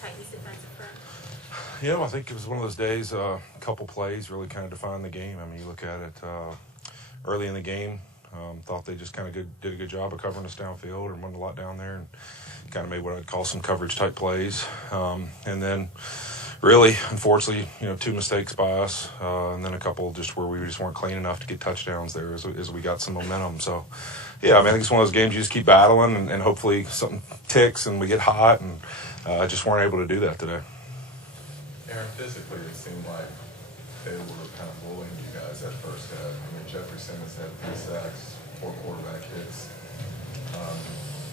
Titans defensive front? I think it was one of those days, a couple plays really kind of defined the game. I mean, you look at it early in the game, thought they just kind of did a good job of covering us downfield and won a lot down there and kind of made what I'd call some coverage-type plays. And then really, unfortunately, 2 mistakes by us, and then a couple just where we just weren't clean enough to get touchdowns there as we got some momentum. So, I think it's one of those games you just keep battling and hopefully something ticks and we get hot, and just weren't able to do that today. Aaron, physically, it seemed like they were kind of bullying you guys at first. I mean, Jeffrey Simmons had 3 sacks, 4 quarterback hits.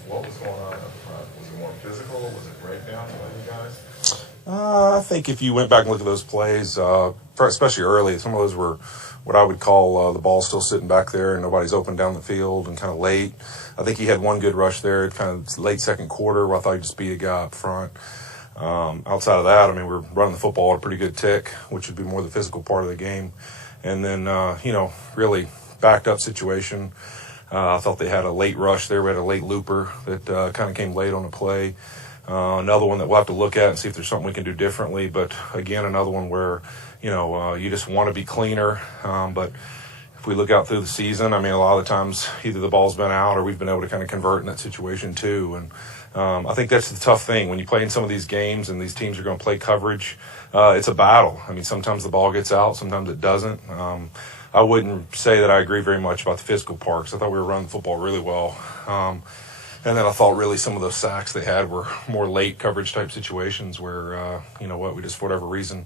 What was going on up front? Was it more physical? Was it breakdown by you guys? I think if you went back and look at those plays, especially early, some of those were what I would call the ball still sitting back there and nobody's open down the field and kind of late. I think he had one good rush there, kind of late second quarter, where I thought he just beat a guy up front. Outside of that, I mean, we're running the football at a pretty good tick, which would be more the physical part of the game. And then, really backed up situation. I thought they had a late rush there. We had a late looper that kind of came late on the play. Another one that we'll have to look at and see if there's something we can do differently. But, again, another one where, you just want to be cleaner. But if we look out through the season, I mean, a lot of the times either the ball's been out or we've been able to kind of convert in that situation too. And I think that's the tough thing. When you play in some of these games and these teams are going to play coverage, it's a battle. I mean, sometimes the ball gets out, sometimes it doesn't. I wouldn't say that I agree very much about the physical part because I thought we were running the football really well. And then I thought really some of those sacks they had were more late coverage type situations where, we just, for whatever reason,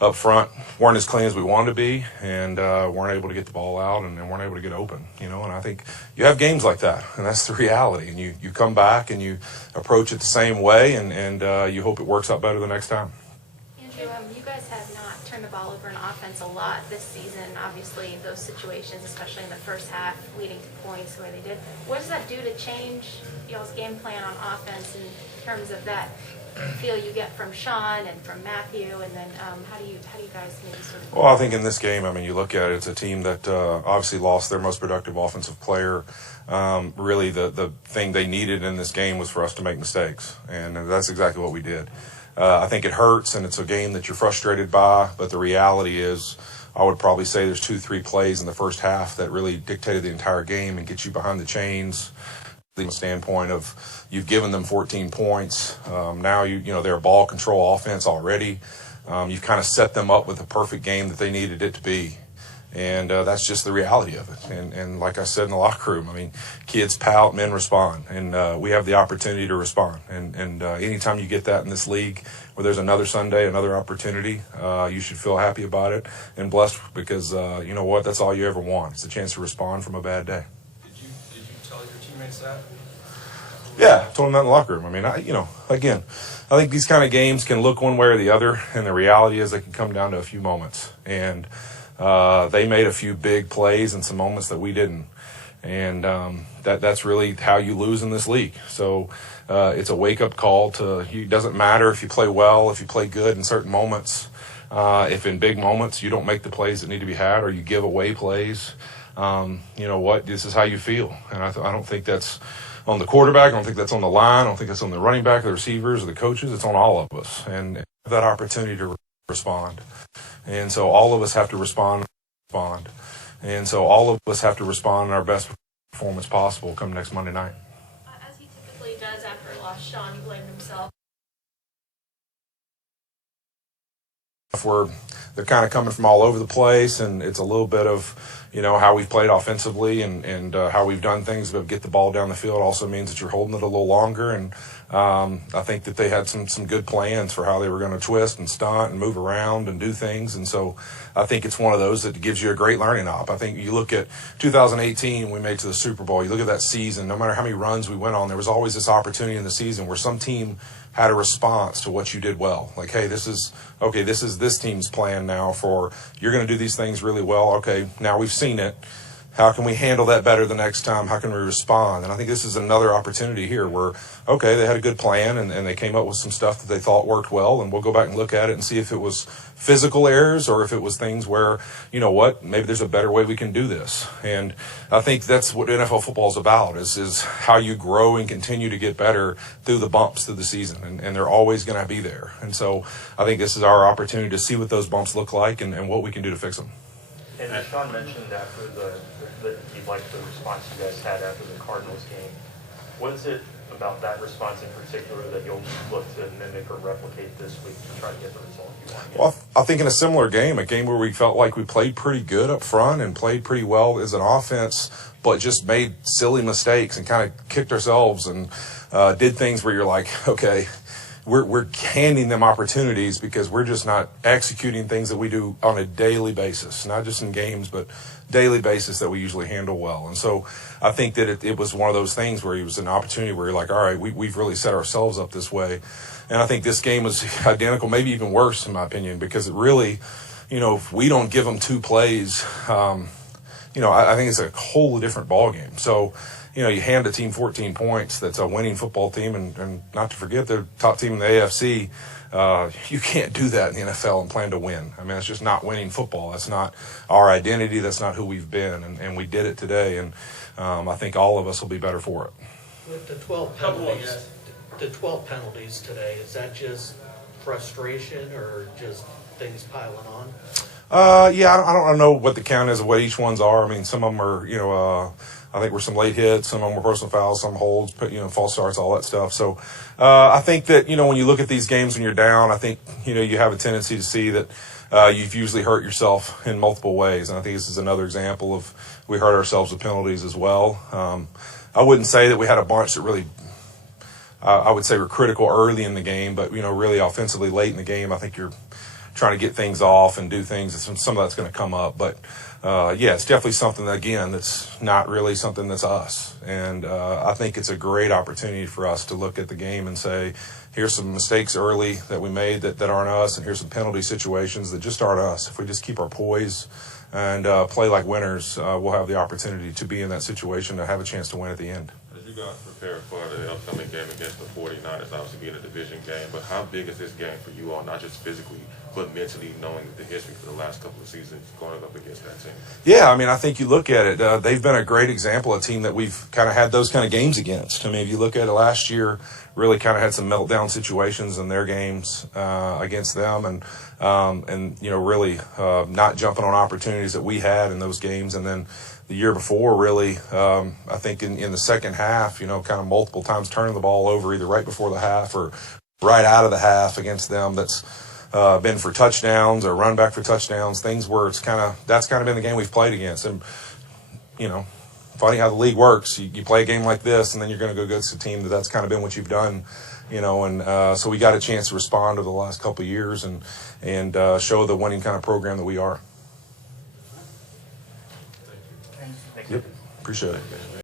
up front weren't as clean as we wanted to be and weren't able to get the ball out and weren't able to get open, and I think you have games like that, and that's the reality. And you come back and you approach it the same way and you hope it works out better the next time. Andrew, you guys have not turned the ball over in offense a lot this season. Obviously, those situations, especially in the first half, leading to points the way they did. What does that do to change y'all's game plan on offense in terms of that feel you get from Sean and from Matthew, and then how do you guys maybe sort of? Well, I think in this game, I mean, you look at it, it's a team that obviously lost their most productive offensive player. Really, the thing they needed in this game was for us to make mistakes, and that's exactly what we did. I think it hurts, and it's a game that you're frustrated by, but the reality is I would probably say there's 2-3 plays in the first half that really dictated the entire game and get you behind the chains. The standpoint of you've given them 14 points. Now they're a ball control offense already. You've kind of set them up with a perfect game that they needed it to be. And that's just the reality of it. And like I said in the locker room, I mean, kids pout, men respond. And we have the opportunity to respond. And anytime you get that in this league where there's another Sunday, another opportunity, you should feel happy about it and blessed because, you know what, that's all you ever want. It's a chance to respond from a bad day. Did you tell your teammates that? Yeah, I told them that in the locker room. I mean, again, I think these kind of games can look one way or the other, and the reality is they can come down to a few moments. And they made a few big plays and some moments that we didn't. And that's really how you lose in this league. So it's a wake-up call to it doesn't matter if you play well, if you play good in certain moments. If in big moments you don't make the plays that need to be had or you give away plays, you know what, this is how you feel. And I don't think that's on the quarterback. I don't think that's on the line. I don't think that's on the running back, the receivers, or the coaches. It's on all of us. And that opportunity to respond. And so all of us have to respond. And so all of us have to respond in our best performance possible come next Monday night. As he typically does after a loss, Sean blamed himself. They're kind of coming from all over the place, and it's a little bit of, how we've played offensively and how we've done things, but get the ball down the field also means that you're holding it a little longer. And I think that they had some good plans for how they were going to twist and stunt and move around and do things. And so I think it's one of those that gives you a great learning op. I think you look at 2018, we made it to the Super Bowl. You look at that season, no matter how many runs we went on, there was always this opportunity in the season where some team had a response to what you did well. Like, hey, this is this team's plan now for you're going to do these things really well. Okay, now we've seen it. How can we handle that better the next time? How can we respond? And I think this is another opportunity here where, okay, they had a good plan and they came up with some stuff that they thought worked well, and we'll go back and look at it and see if it was physical errors or if it was things where, you know what, maybe there's a better way we can do this. And I think that's what NFL football is about, is how you grow and continue to get better through the bumps through the season, and they're always going to be there. And so I think this is our opportunity to see what those bumps look like and what we can do to fix them. And Sean mentioned after that he liked the response you guys had after the Cardinals game. What is it about that response in particular that you'll look to mimic or replicate this week to try to get the result you want? Well, I think in a similar game, a game where we felt like we played pretty good up front and played pretty well as an offense, but just made silly mistakes and kind of kicked ourselves and did things where you're like, okay, we're handing them opportunities because we're just not executing things that we do on a daily basis, not just in games, but daily basis that we usually handle well. And so I think that it was one of those things where it was an opportunity where you're like, all right, we've really set ourselves up this way. And I think this game was identical, maybe even worse in my opinion, because it really, you know, if we don't give them 2 plays, you know, I think it's a whole different ball game. So, you know, you hand a team 14 points that's a winning football team, and not to forget they're the top team in the AFC. You can't do that in the NFL and plan to win. I mean, it's just not winning football. That's not our identity. That's not who we've been, and we did it today, and I think all of us will be better for it. With the 12 penalties today, is that just frustration or just things piling on? Yeah, I don't know what the count is of what each ones are. I mean, some of them are, you know, I think were some late hits, some of them were personal fouls, some holds, you know, false starts, all that stuff. So I think that, you know, when you look at these games when you're down, I think, you know, you have a tendency to see that you've usually hurt yourself in multiple ways. And I think this is another example of we hurt ourselves with penalties as well. I wouldn't say that we had a bunch that really, I would say were critical early in the game, but, you know, really offensively late in the game, I think you're trying to get things off and do things. Some of that's going to come up, but yeah, it's definitely something that, again, that's not really something that's us. And I think it's a great opportunity for us to look at the game and say, here's some mistakes early that we made that aren't us, and here's some penalty situations that just aren't us. If we just keep our poise and play like winners, we'll have the opportunity to be in that situation to have a chance to win at the end. As you guys prepare for the upcoming game against the 49ers, obviously being a division game, but how big is this game for you all, not just physically, but mentally, knowing the history for the last couple of seasons going up against that team? Yeah, I mean, I think you look at it, they've been a great example, a team that we've kind of had those kind of games against. I mean, if you look at it last year, really kind of had some meltdown situations in their games against them, and you know, really not jumping on opportunities that we had in those games. And then the year before, really, I think in the second half, you know, kind of multiple times turning the ball over either right before the half or right out of the half against them. That's been for touchdowns or run back for touchdowns, things where that's kind of been the game we've played against. And, you know, funny how the league works. You play a game like this, and then you're going to go against a team that's kind of been what you've done, you know. And so we got a chance to respond over the last couple of years and show the winning kind of program that we are. Thank you. Yep, appreciate it.